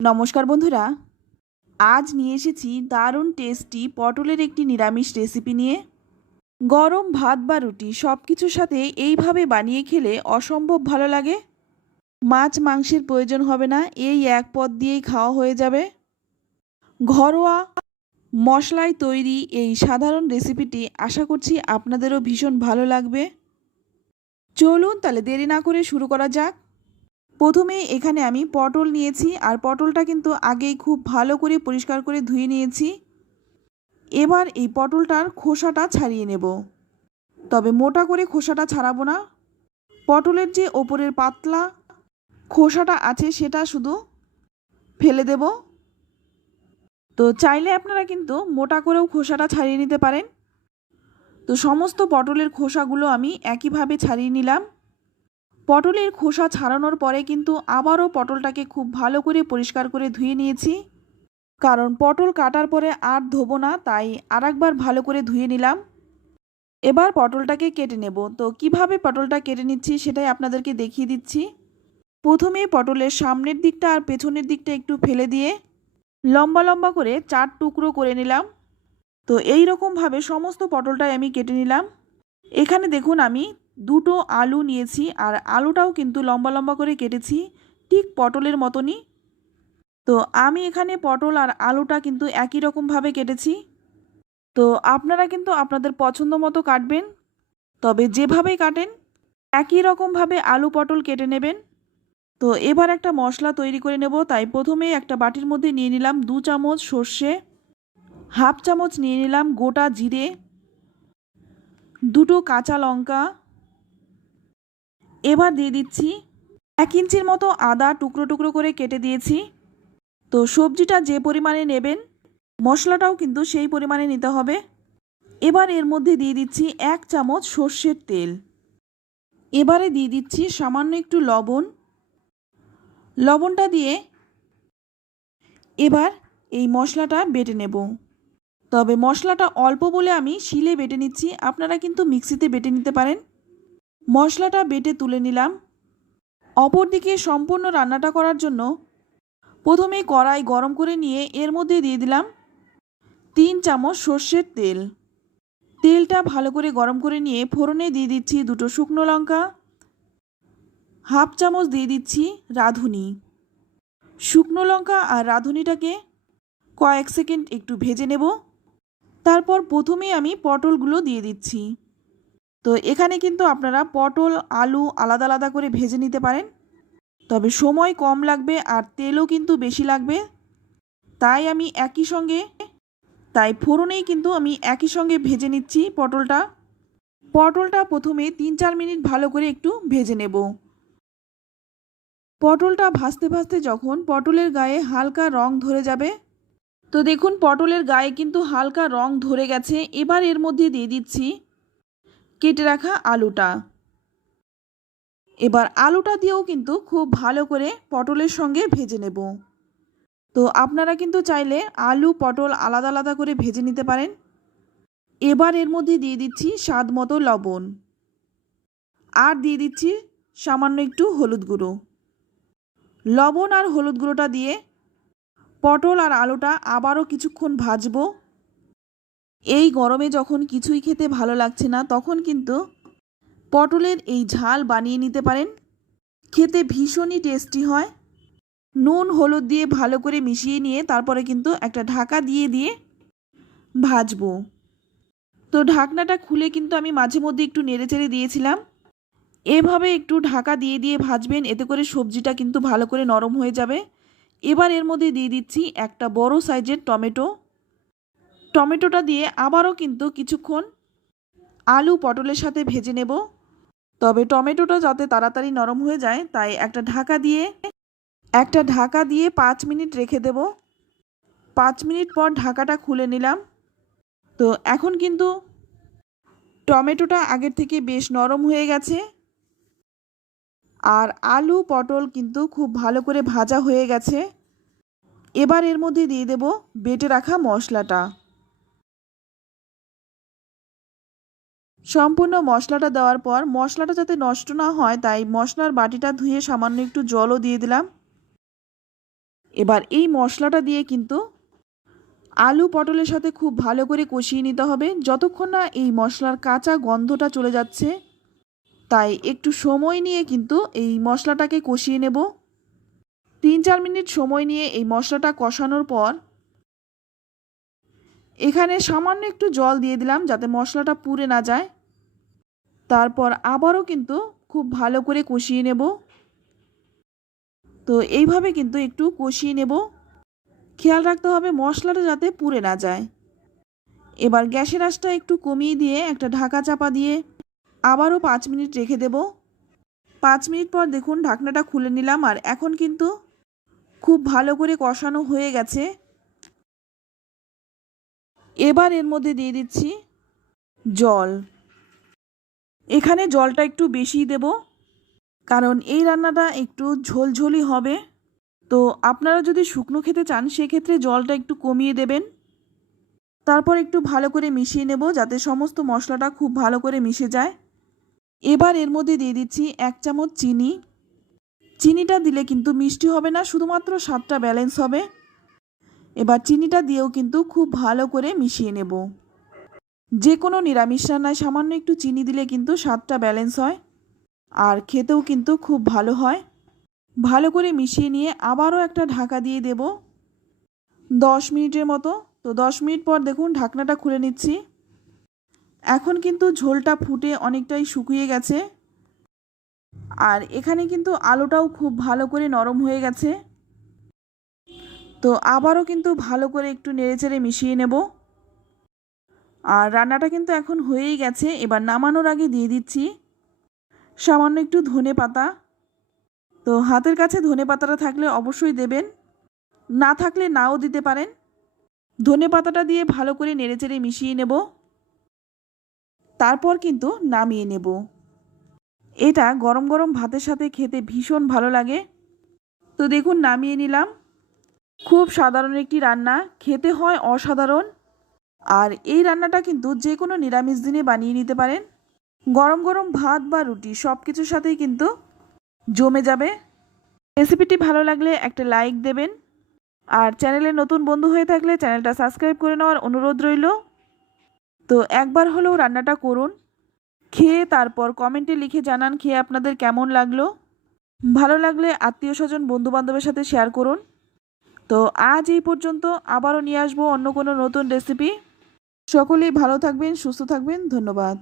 নমস্কার বন্ধুরা, আজ নিয়ে এসেছি দারুণ টেস্টি পটলের একটি নিরামিষ রেসিপি নিয়ে। গরম ভাত বা রুটি সব কিছুর সাথে এইভাবে বানিয়ে খেলে অসম্ভব ভালো লাগে। মাছ মাংসের প্রয়োজন হবে না, এই এক পদ দিয়েই খাওয়া হয়ে যাবে। ঘরোয়া মশলায় তৈরি এই সাধারণ রেসিপিটি আশা করছি আপনাদেরও ভীষণ ভালো লাগবে। চলুন তাহলে দেরি না করে শুরু করা যাক। প্রথমে এখানে আমি পটল নিয়েছি, আর পটলটা কিন্তু আগেই খুব ভালো করে পরিষ্কার করে ধুয়ে নিয়েছি। এবার এই পটলটার খোসাটা ছাড়িয়ে নেব, তবে মোটা করে খোসাটা ছাড়াবো না। পটলের যে ওপরের পাতলা খোসাটা আছে সেটা শুধু ফেলে দেব। তো চাইলে আপনারা কিন্তু মোটা করেও খোসাটা ছাড়িয়ে নিতে পারেন। তো সমস্ত পটলের খোসাগুলো আমি একইভাবে ছাড়িয়ে নিলাম। পটলের খোসা ছাড়ানোর পরে কিন্তু আবারও পটলটাকে খুব ভালো করে পরিষ্কার করে ধুয়ে নিয়েছি, কারণ পটল কাটার পরে আর ধোবো না, তাই আরেকবার ভালো করে ধুয়ে নিলাম। এবার পটলটাকে কেটে নেব। তো কিভাবে পটলটা কেটে নিচ্ছি সেটাই আপনাদেরকে দেখিয়ে দিচ্ছি। প্রথমে পটলের সামনের দিকটা আর পেছনের দিকটা একটু ফেলে দিয়ে লম্বা লম্বা করে 4 টুকরো করে নিলাম। তো এই রকমভাবে সমস্ত পটলটাই আমি কেটে নিলাম। এখানে দেখুন আমি দুটো আলু নিয়েছি, আর আলুটাও কিন্তু লম্বা লম্বা করে কেটেছি, ঠিক পটলের মতনই। তো আমি এখানে পটল আর আলুটা কিন্তু একই রকমভাবে কেটেছি। তো আপনারা কিন্তু আপনাদের পছন্দ মতো কাটবেন, তবে যেভাবেই কাটেন একই রকমভাবে আলু পটল কেটে নেবেন। তো এবার একটা মশলা তৈরি করে নেব। তাই প্রথমে একটা বাটির মধ্যে নিয়ে নিলাম 2 চামচ সর্ষে, হাফ চামচ নিয়ে নিলাম গোটা জিরে, দুটো কাঁচা লঙ্কা। এবার দিয়ে দিচ্ছি 1 ইঞ্চির মতো আদা টুকরো টুকরো করে কেটে দিয়েছি। তো সবজিটা যে পরিমাণে নেবেন মশলাটাও কিন্তু সেই পরিমাণে নিতে হবে। এবার এর মধ্যে দিয়ে দিচ্ছি 1 চামচ সর্ষের তেল। এবারে দিয়ে দিচ্ছি সামান্য একটু লবণ। লবণটা দিয়ে এবার এই মশলাটা বেটে নেব। তবে মশলাটা অল্প বলে আমি শিলে বেটে নিচ্ছি, আপনারা কিন্তু মিক্সিতে বেটে নিতে পারেন। মশলাটা বেটে তুলে নিলাম। অপরদিকে সম্পূর্ণ রান্নাটা করার জন্য প্রথমে কড়াই গরম করে নিয়ে এর মধ্যে দিয়ে দিলাম 3 চামচ সর্ষের তেল। তেলটা ভালো করে গরম করে নিয়ে ফোড়নে দিয়ে দিচ্ছি 2টো শুকনো লঙ্কা, হাফ চামচ দিয়ে দিচ্ছি রাঁধুনি। শুকনো লঙ্কা আর রাঁধুনিটাকে কয়েক সেকেন্ড একটু ভেজে নেব। তারপর প্রথমেই আমি পটলগুলো দিয়ে দিচ্ছি। তো এখানে কিন্তু আপনারা পটল আলু আলাদা আলাদা করে ভেজে নিতে পারেন, তবে সময় কম লাগবে আর তেলও কিন্তু বেশি লাগবে। তাই ফোড়নেই কিন্তু আমি একই সঙ্গে ভেজে নিচ্ছি পটলটা প্রথমে 3-4 মিনিট ভালো করে একটু ভেজে নেব। পটলটা ভাজতে ভাজতে যখন পটলের গায়ে হালকা রং ধরে যাবে, তো দেখুন পটলের গায়ে কিন্তু হালকা রং ধরে গেছে। এবার এর মধ্যে দিয়ে দিচ্ছি কেটে রাখা আলুটা। এবার আলুটা দিয়েও কিন্তু খুব ভালো করে পটলের সঙ্গে ভেজে নেব। তো আপনারা কিন্তু চাইলে আলু পটল আলাদা আলাদা করে ভেজে নিতে পারেন। এবার এর মধ্যে দিয়ে দিচ্ছি স্বাদ মতো লবণ, আর দিয়ে দিচ্ছি সামান্য একটু হলুদ গুঁড়ো। লবণ আর হলুদ গুঁড়োটা দিয়ে পটল আর আলুটা আবারও কিছুক্ষণ ভাজবো। এই গরমে যখন কিছুই খেতে ভালো লাগছে না, তখন কিন্তু পটলের এই ঝাল বানিয়ে নিতে পারেন, খেতে ভীষণই টেস্টি হয়। নুন হলুদ দিয়ে ভালো করে মিশিয়ে নিয়ে তারপরে কিন্তু একটা ঢাকা দিয়ে ভাজবো। তো ঢাকনাটা খুলে কিন্তু আমি মাঝে মধ্যে একটু নেড়েচেড়ে দিয়েছিলাম। এভাবে একটু ঢাকা দিয়ে ভাজবেন, এতে করে সবজিটা কিন্তু ভালো করে নরম হয়ে যাবে। এবার এর মধ্যে দিয়ে দিচ্ছি একটা বড় সাইজের টমেটোটা দিয়ে আবারও কিন্তু কিছুক্ষণ আলু পটলের সাথে ভেজে নেব। তবে টমেটোটা যাতে তাড়াতাড়ি নরম হয়ে যায়, তাই একটা ঢাকা দিয়ে 5 মিনিট রেখে দেব। 5 মিনিট পর ঢাকাটা খুলে নিলাম। তো এখন কিন্তু টমেটোটা আগের থেকে বেশ নরম হয়ে গেছে, আর আলু পটল কিন্তু খুব ভালো করে ভাজা হয়ে গেছে। এবার এর মধ্যে দিয়ে দেব বেটে রাখা মশলাটা। সম্পূর্ণ মশলাটা দেওয়ার পর মশলাটা যাতে নষ্ট না হয়, তাই মশলার বাটিটা ধুয়ে সামান্য একটু জলও দিয়ে দিলাম। এবার এই মশলাটা দিয়ে কিন্তু আলু পটলের সাথে খুব ভালো করে কষিয়ে নিতে হবে যতক্ষণ না এই মশলার কাঁচা গন্ধটা চলে যাচ্ছে। তাই একটু সময় নিয়ে কিন্তু এই মশলাটাকে কষিয়ে নেব। 3-4 মিনিট সময় নিয়ে এই মশলাটা কষানোর পর এখানে সামান্য একটু জল দিয়ে দিলাম যাতে মশলাটা পুড়ে না যায়। তারপর আবারও কিন্তু খুব ভালো করে কষিয়ে নেব। তো এইভাবে কিন্তু একটু কষিয়ে নেব। খেয়াল রাখতে হবে মশলাটা যাতে পুড়ে না যায়। এবার গ্যাসের আঁচটা একটু কমিয়ে দিয়ে একটা ঢাকা চাপা দিয়ে আবারও 5 মিনিট রেখে দেব। 5 মিনিট পর দেখুন ঢাকনাটা খুলে নিলাম আর এখন কিন্তু খুব ভালো করে কষানো হয়ে গেছে। এবার এর মধ্যে দিয়ে দিচ্ছি জল। এখানে জলটা একটু বেশি দেব কারণ এই রান্নাটা একটু ঝোলঝোলি হবে। তো আপনারা যদি শুকনো খেতে চান সেক্ষেত্রে জলটা একটু কমিয়ে দেবেন। তারপর একটু ভালো করে মিশিয়ে নেব যাতে সমস্ত মশলাটা খুব ভালো করে মিশে যায়। এবার এর মধ্যে দিয়ে দিচ্ছি 1 চামচ চিনি। চিনিটা দিলে কিন্তু মিষ্টি হবে না, শুধুমাত্র স্বাদটা ব্যালেন্স হবে। এবার চিনিটা দিয়েও কিন্তু খুব ভালো করে মিশিয়ে নেব। যে কোনো নিরামিষ রান্নায় সামান্য একটু চিনি দিলে কিন্তু স্বাদটা ব্যালেন্স হয় আর খেতেও কিন্তু খুব ভালো হয়। ভালো করে মিশিয়ে নিয়ে আবারও একটা ঢাকা দিয়ে দেব 10 মিনিটের মতো। তো 10 মিনিট পর দেখুন ঢাকনাটা খুলে নিচ্ছি। এখন কিন্তু ঝোলটা ফুটে অনেকটাই শুকিয়ে গেছে আর এখানে কিন্তু আলুটাও খুব ভালো করে নরম হয়ে গেছে। তো আবারও কিন্তু ভালো করে একটু নেড়েচেড়ে মিশিয়ে নেব। আর রান্নাটা কিন্তু এখন হয়েই গেছে। এবার নামানোর আগে দিয়ে দিচ্ছি সামান্য একটু ধনেপাতা। তো হাতের কাছে ধনেপাতাটা থাকলে অবশ্যই দেবেন, না থাকলে নাও দিতে পারেন। ধনেপাতাটা দিয়ে ভালো করে নেড়েচেড়ে মিশিয়ে নেব। তারপর কিন্তু নামিয়ে নেব। এটা গরম গরম ভাতের সাথে খেতে ভীষণ ভালো লাগে। তো দেখুন নামিয়ে নিলাম। খুব সাধারণ একটি রান্না, খেতে হয় অসাধারণ। আর এই রান্নাটা কিন্তু যে কোনো নিরামিষ দিনে বানিয়ে নিতে পারেন। গরম গরম ভাত বা রুটি সব কিছুর সাথেই কিন্তু জমে যাবে। রেসিপিটি ভালো লাগলে একটা লাইক দেবেন আর চ্যানেলে নতুন বন্ধু হয়ে থাকলে চ্যানেলটা সাবস্ক্রাইব করে নেওয়ার অনুরোধ রইল। তো একবার হলেও রান্নাটা করুন, খেয়ে তারপর কমেন্টে লিখে জানান খেয়ে আপনাদের কেমন লাগলো। ভালো লাগলে আত্মীয় স্বজন বন্ধু বান্ধবের সাথে শেয়ার করুন। তো আজ এই পর্যন্ত, আবারও নিয়ে আসবো অন্য কোনো নতুন রেসিপি। সকলেই ভালো থাকবেন, সুস্থ থাকবেন। ধন্যবাদ।